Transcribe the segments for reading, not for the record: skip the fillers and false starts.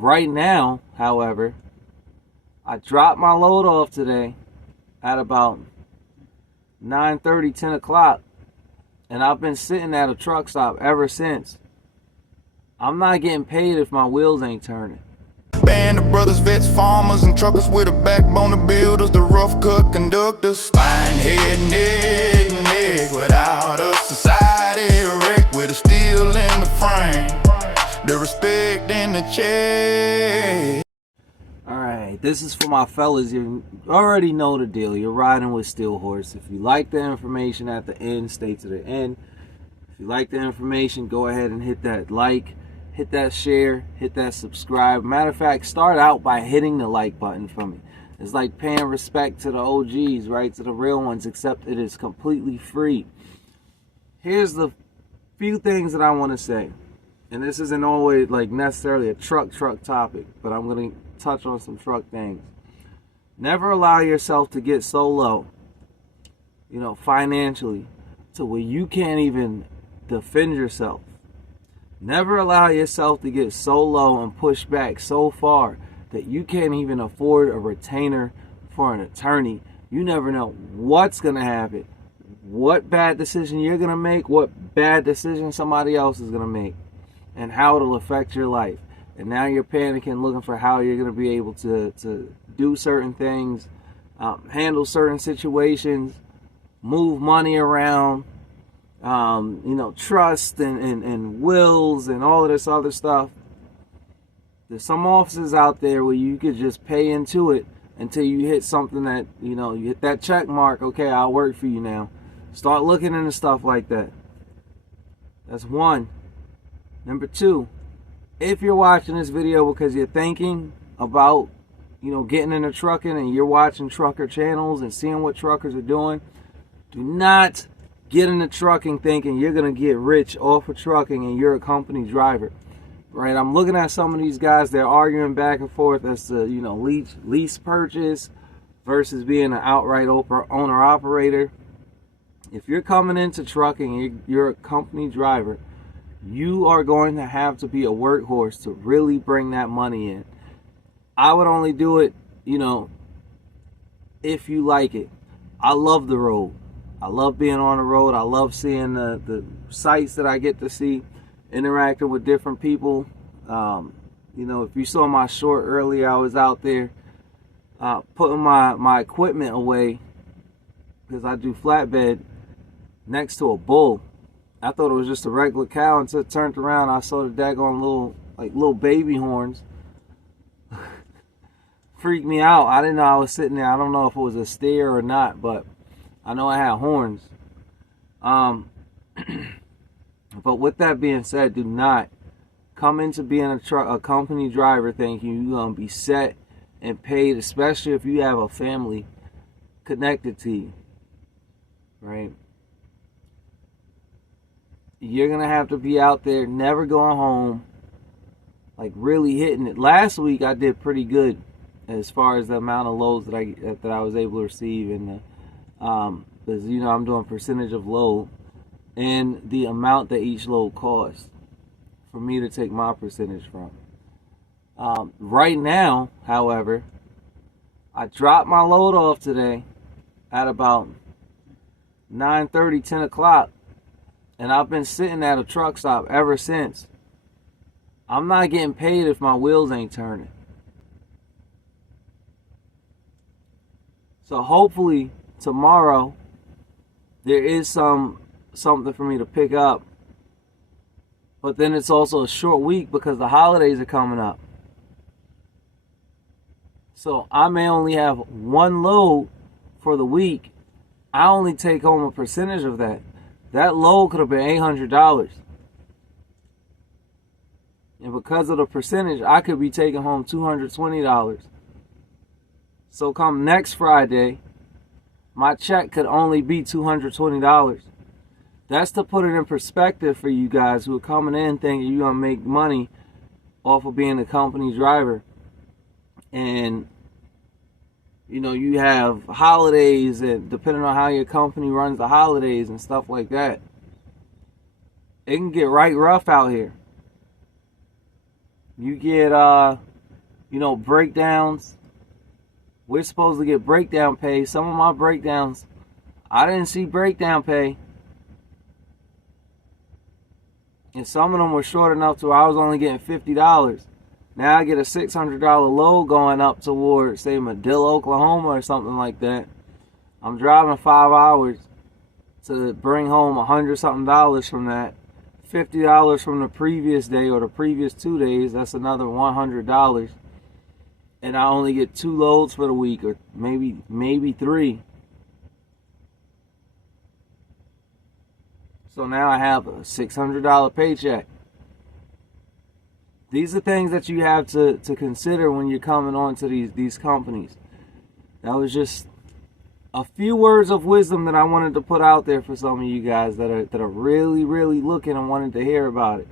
Right now, however, I dropped my load off today at about 9:30, 10 o'clock, and I've been sitting at a truck stop ever since. I'm not getting paid if my wheels ain't turning. Band of brothers, vets, farmers, and truckers with a backbone of builders, the rough cut conductors. Spine, head, neck, neck. Without a society wrecked with a steel in the frame, the respect and the check. Alright, this is for my fellas. You already know the deal. You're riding with Steel Horse. If you like the information at the end, stay to the end. If you like the information, go ahead and hit that like, hit that share, hit that subscribe. Matter of fact, start out by hitting the like button for me. It's like paying respect to the OGs, right? To the real ones, except it is completely free. Here's the few things that I want to say. And this isn't always like necessarily a truck topic, but I'm going to touch on some truck things. Never allow yourself to get so low, financially, to where you can't even defend yourself. Never allow yourself to get so low and push back so far that you can't even afford a retainer for an attorney. You never know what's going to happen, what bad decision you're going to make, what bad decision somebody else is going to make, and how it'll affect your life. And now you're panicking, looking for how you're going to be able to do certain things, handle certain situations, move money around, trust and wills and all of this other stuff. There's some offices out there where you could just pay into it until you hit something that, you hit that check mark. Okay, I'll work for you now. Start looking into stuff like that. That's one. Number two, if you're watching this video because you're thinking about, getting into trucking and you're watching trucker channels and seeing what truckers are doing, do not get into trucking thinking you're going to get rich off of trucking and you're a company driver. Right? I'm looking at some of these guys, they're arguing back and forth as to, lease purchase versus being an outright owner-operator. If you're coming into trucking and you're a company driver, you are going to have to be a workhorse to really bring that money in. I would only do it, if you like it. I love the road. I love being on the road. I love seeing the sights that I get to see, interacting with different people. If you saw my short earlier, I was out there putting my equipment away because I do flatbed next to a bull. I thought it was just a regular cow until it turned around. I saw the daggone little baby horns. Freaked me out. I didn't know I was sitting there. I don't know if it was a steer or not, but I know I had horns. But with that being said, do not come into being a company driver thinking you're going to be set and paid, especially if you have a family connected to you. Right? You're going to have to be out there, never going home, like really hitting it. Last week I did pretty good as far as the amount of loads that I was able to receive, and because I'm doing percentage of load and the amount that each load costs for me to take my percentage from. Right now, however, I dropped my load off today at about 9:30, 10 o'clock. And I've been sitting at a truck stop ever since. I'm not getting paid if my wheels ain't turning. So hopefully tomorrow there is something for me to pick up. But then it's also a short week because the holidays are coming up. So I may only have one load for the week. I only take home a percentage of that. That load could have been $800. And because of the percentage, I could be taking home $220. So come next Friday, my check could only be $220. That's to put it in perspective for you guys who are coming in thinking you're going to make money off of being a company driver. And you have holidays, and depending on how your company runs the holidays and stuff like that, it can get right rough out here. You get, breakdowns. We're supposed to get breakdown pay. Some of my breakdowns, I didn't see breakdown pay. And some of them were short enough to where I was only getting $50. Now I get a $600 load going up toward, say, Madill, Oklahoma or something like that. I'm driving 5 hours to bring home $100-something from that. $50 from the previous day or the previous 2 days, that's another $100. And I only get 2 loads for the week, or maybe 3. So now I have a $600 paycheck. These are things that you have to consider when you're coming on to these companies. That was just a few words of wisdom that I wanted to put out there for some of you guys that are really, really looking and wanting to hear about it.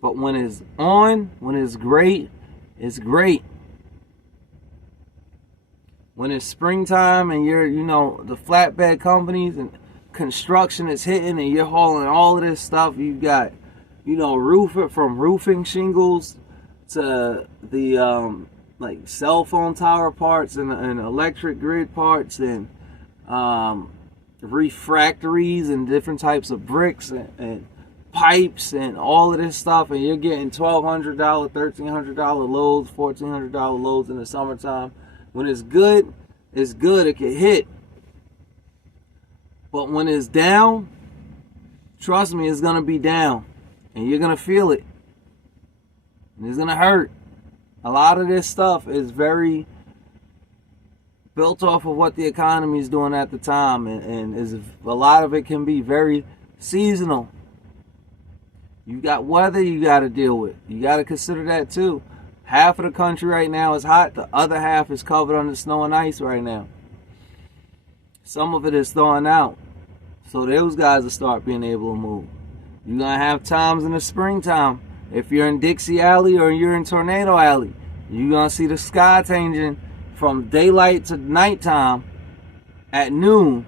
But when it's on, when it's great, it's great. When it's springtime and you're, the flatbed companies and construction is hitting and you're hauling all of this stuff, you've got, from roofing shingles to the like cell phone tower parts and electric grid parts and refractories and different types of bricks and pipes and all of this stuff, and you're getting $1,200, $1,300 loads, $1,400 loads in the summertime. When it's good, it's good. It can hit. But when it's down, trust me, it's gonna be down, and you're gonna feel it, and it's gonna hurt. A lot of this stuff is very built off of what the economy is doing at the time, and a lot of it can be very seasonal. You got weather you got to deal with. You got to consider that too. Half of the country right now is hot. The other half is covered under snow and ice right now. Some of it is thawing out. So those guys will start being able to move. You're going to have times in the springtime. If you're in Dixie Alley or you're in Tornado Alley, you're going to see the sky changing from daylight to nighttime at noon.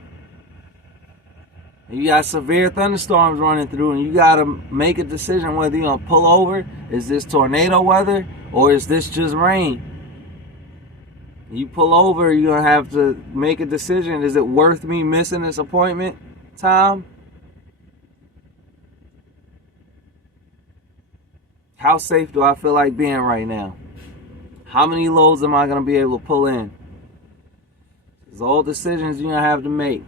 And you got severe thunderstorms running through, and you got to make a decision whether you're going to pull over. Is this tornado weather or is this just rain? You pull over, you're going to have to make a decision. Is it worth me missing this appointment time? How safe do I feel like being right now? How many loads am I going to be able to pull in? It's all decisions you're going to have to make.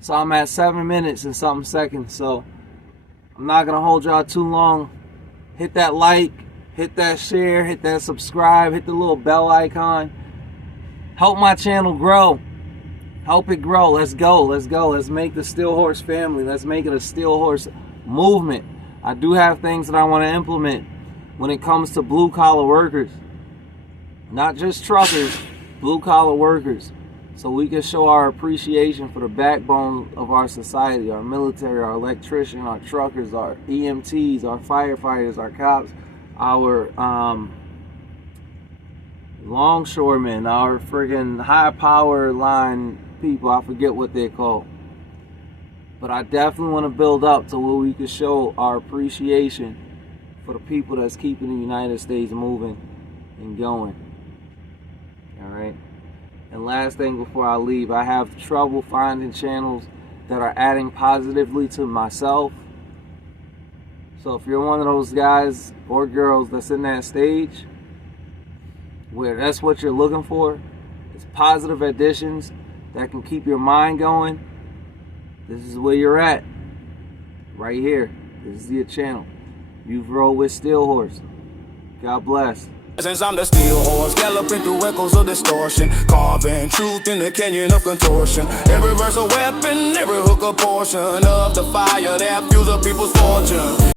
So I'm at 7 minutes and something seconds, so I'm not going to hold y'all too long. Hit that like, hit that share, hit that subscribe, hit the little bell icon. Help my channel grow. Help it grow. Let's go. Let's go. Let's make the Steel Horse family. Let's make it a Steel Horse movement. I do have things that I want to implement when it comes to blue-collar workers. Not just truckers, blue-collar workers. So we can show our appreciation for the backbone of our society, our military, our electrician, our truckers, our EMTs, our firefighters, our cops, our longshoremen, our friggin' high power line people. I forget what they're called. But I definitely want to build up to where we can show our appreciation for the people that's keeping the United States moving and going. All right. And last thing before I leave, I have trouble finding channels that are adding positively to myself. So if you're one of those guys or girls that's in that stage where that's what you're looking for, it's positive additions that can keep your mind going, this is where you're at. Right here. This is your channel. You've rolled with Steel Horse. God bless. Since I'm the Steel Horse, galloping through echoes of distortion, carving truth in the canyon of contortion. Every verse a weapon, every hook a portion of the fire that fuels a people's fortune.